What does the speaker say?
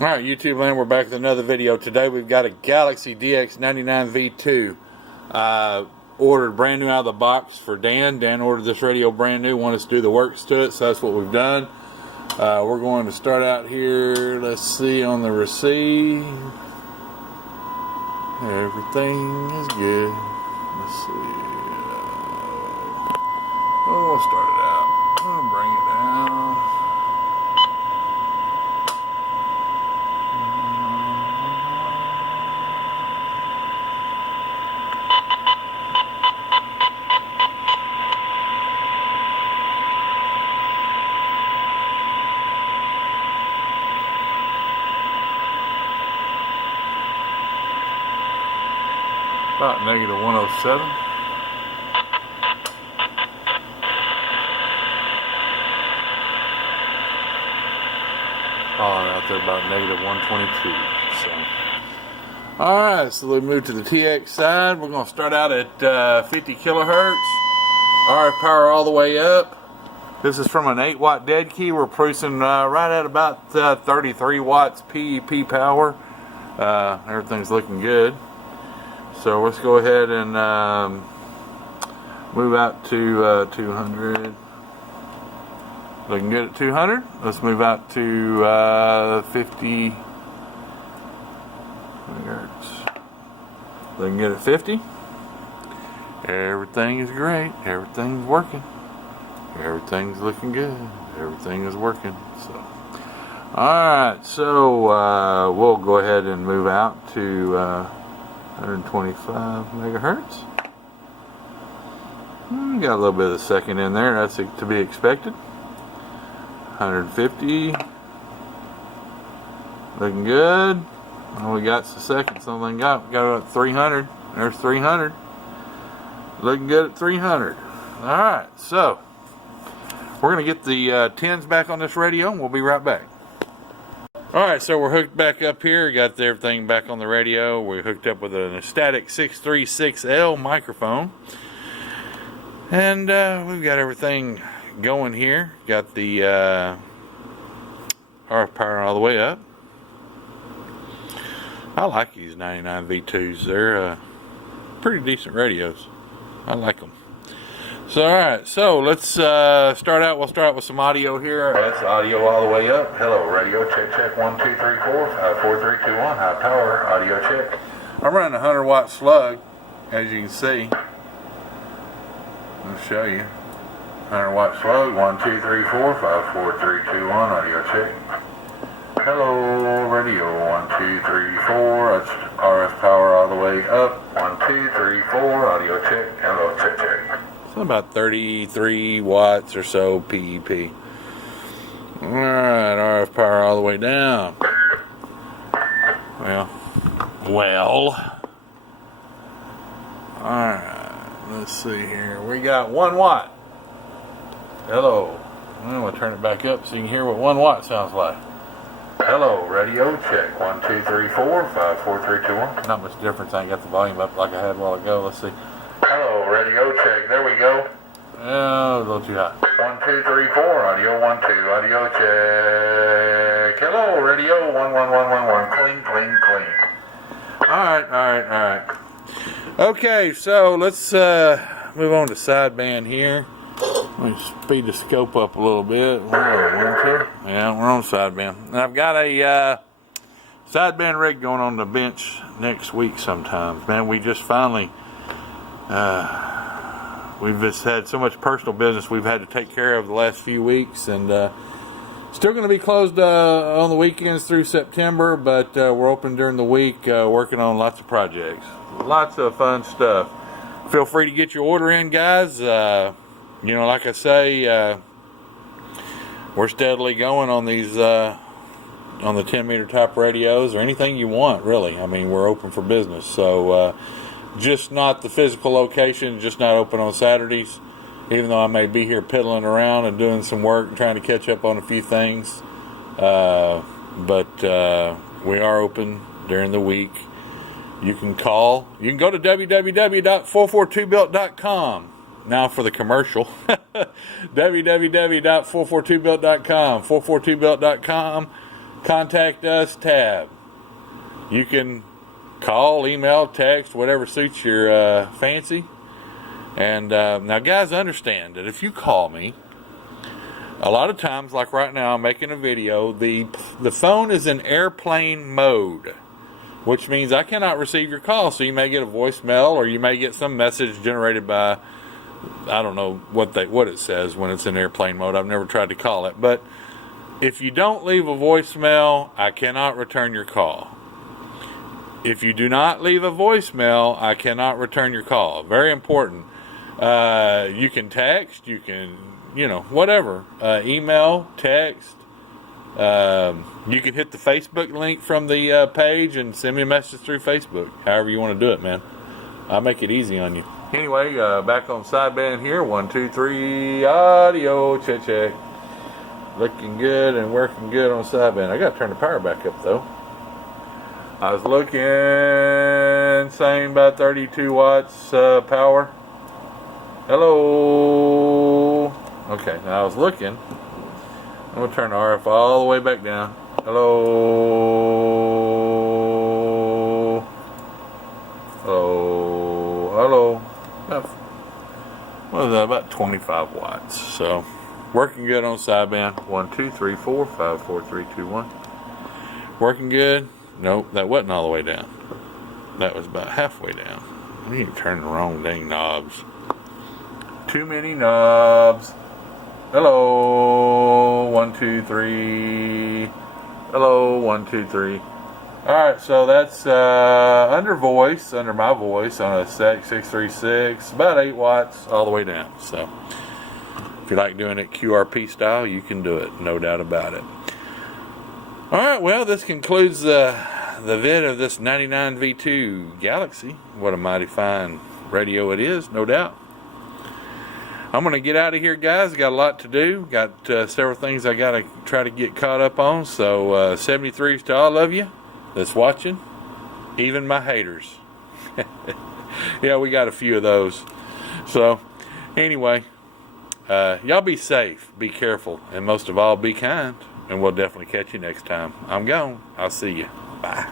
Alright, YouTube land, we're back with another video. Today we've got a Galaxy DX99V2 ordered brand new out of the box for Dan. Dan ordered this radio brand new, wanted us to do the works to it, so that's what we've done. We're going to start out here, let's see, on the receive. Everything is good. Let's see. We'll start it out. I'll bring it down. About negative 107. Out there about negative 122. So, alright, so we move to the TX side. We're going to start out at 50 kilohertz. RF power all the way up. This is from an 8 watt dead key. We're producing right at about 33 watts PEP power. Everything's looking good. So let's go ahead and move out to 200. Looking good at 200. Let's move out to 50 megahertz. Looking good at 50. Everything is great. Everything's working. Everything's looking good. Everything is working. So, alright, so we'll go ahead and move out to 125 megahertz. Got a little bit of a second in there. That's to be expected. 150. Looking good. Oh, we got the second. Something got about 300. There's 300. Looking good at 300. Alright, so we're going to get the 10s back on this radio and we'll be right back. Alright, so we're hooked back up here. Got everything back on the radio. We're hooked up with an Static 636L microphone. And we've got everything going here. Got the RF power all the way up. I like these 99V2s. They're pretty decent radios. I like them. So, alright, so let's start out. We'll start out with some audio here. That's audio all the way up. Hello, radio. Check, check. 1, 2, 3, 4, 5, 4, 3, 2, 1. High power. Audio check. I'm running a 100 watt slug, as you can see. I'll show you. 100 watt slug. 1, 2, 3, 4, 5, 4, 3, 2, 1. Audio check. Hello, radio. 1, 2, 3, 4. That's RF power all the way up. 1, 2, 3, 4. Audio check. Hello, check, check. So about 33 watts or so PEP. Alright, RF power all the way down. Well. Alright, let's see here. We got 1 watt. Hello. I'm going to turn it back up so you can hear what 1 watt sounds like. Hello, radio check. 1, 2, 3, 4, 5, 4, 3, 2, 1. Not much difference. I ain't got the volume up like I had a while ago. Let's see. Hello, radio check. There we go. Oh, a little too high. 1, 2, 3, 4. Audio 1, 2. Audio check. Hello, radio 1, 1, 1, 1, 1. Clean, clean, clean. Alright. Okay, so let's move on to sideband here. Let me speed the scope up a little bit. Yeah, we're on sideband. And I've got a sideband rig going on the bench next week sometimes. Man, we just finally we've just had so much personal business we've had to take care of the last few weeks, and still going to be closed on the weekends through September, but we're open during the week, working on lots of projects, lots of fun stuff. Feel free to get your order in, guys. You know, like I say, we're steadily going on these on the 10 meter top radios, or anything you want, really. I mean, we're open for business. So just not the physical location, just not open on Saturdays, even though I may be here piddling around and doing some work and trying to catch up on a few things. But we are open during the week. You can call. You can go to www.442built.com. Now for the commercial. www.442built.com. 442built.com. Contact Us tab. You can call, email, text, whatever suits your fancy. And now, guys, understand that if you call me, a lot of times, like right now, I'm making a video, the phone is in airplane mode, which means I cannot receive your call. So you may get a voicemail, or you may get some message generated by, I don't know what it says when it's in airplane mode. I've never tried to call it. But if you don't leave a voicemail, I cannot return your call. If you do not leave a voicemail, I cannot return your call. Very important. You can text, you can, whatever. Email, text. You can hit the Facebook link from the page and send me a message through Facebook. However you want to do it, man. I'll make it easy on you. Anyway, back on sideband here. 1, 2, 3, audio, check. Looking good and working good on sideband. I got to turn the power back up, though. I was looking, same about 32 watts power. Hello. Okay, now I was looking. I'm going to turn the RF all the way back down. Hello. Hello. What was that? About 25 watts. So, working good on sideband. 1, 2, 3, 4, 5, 4, 3, 2, 1. Working good. Nope, that wasn't all the way down. That was about halfway down. I need to turn the wrong dang knobs. Too many knobs. Hello. 1, 2, 3. Hello. 1, 2, 3. Alright, so that's under my voice on a SEC 636. About 8 watts all the way down. So, if you like doing it QRP style, you can do it. No doubt about it. Alright, well, this concludes the vid of this 99 V2 Galaxy. What a mighty fine radio it is, no doubt. I'm going to get out of here, guys. Got a lot to do. Got several things I got to try to get caught up on. So, 73s to all of you that's watching, even my haters. Yeah, we got a few of those. So, anyway, y'all be safe, be careful, and most of all, be kind. And we'll definitely catch you next time. I'm gone. I'll see you. Bye.